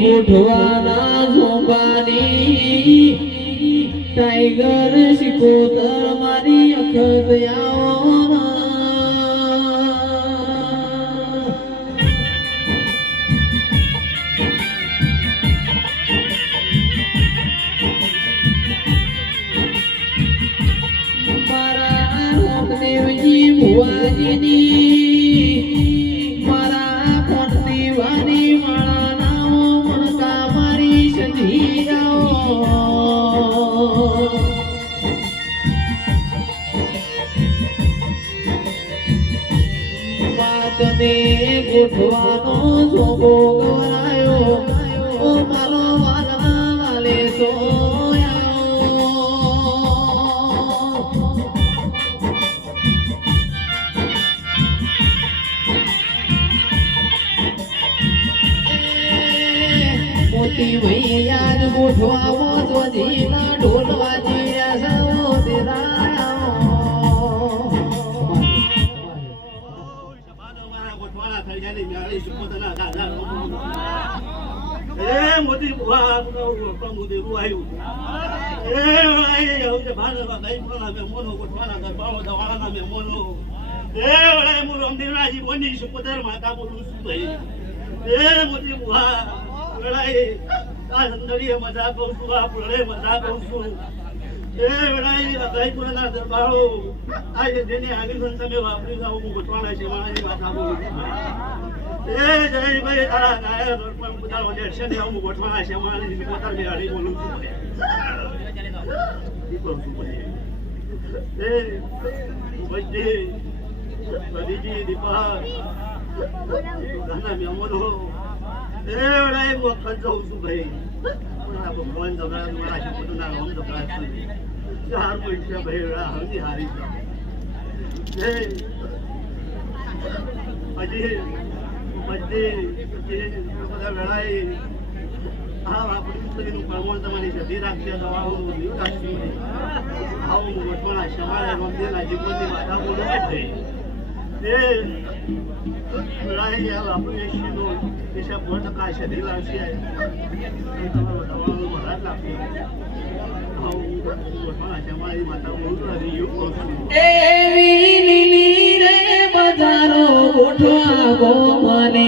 ગોઠવાના ઝોંબાની tiger Sikotar મારી અખત મારા રામદેવજી ભુવાજીની મારા કોણની વાની માળાના મણકા મારી સધી વાતને ગોઠવાનો જોગો ગવરાયો ઓ મારો વાલના વાલે તો મોતી ભૈયાજ ગોઠવા મોજજીના ઢોલ વાજી રહ્યા સૌ તેરા મોતી બુઆ મોતી રૂવાયું ભારતમાં કઈ પણ મોનો ગોઠવાના ગરબાઓ દવાના મેં મોનો વળાય હું રામદેવનાજી બોની સુપદર માતા બોલું છું ભાઈ મોતી બુઆ વળાય આ સંદડીએ મજા કહું છું આ પ્રળે મજા કહું છું વળાય કઈપુરના દરબારો આ જેની આગળ તમે વાપરી જાઓ હું ગોઠવાના છે મારાની વાત બોલું જયભાઈ તારા ગાયર પણ બધા ઓડિશન ને હું ગોઠવાના છે મારાની પોતાર બિહાડી બોલું છું બધી દીપા ગાના મેમોનો વળાય હું અખંડ જાઉં છું ભાઈ ભગવાન તમારા મારા શબ્દના નામ દબાય છે હાર કોઈ છે ભાઈ હજી હારી છે હજી બધા વેળાએ હા આપણી પ્રમાણ તમારી સધી રાખશે દવાઓ રાખશે આવું વટવાના સમારે મંદિરના જીવનની માતા બોલું છે વેળાએ આપણું એશીનો એશા 100% સધી લાવશે દવાનું મહારાજ લાગશે આવું વટવાના સમારી માતા બોલું એવી લીલી રે બજારો ગોઠવા ગો મને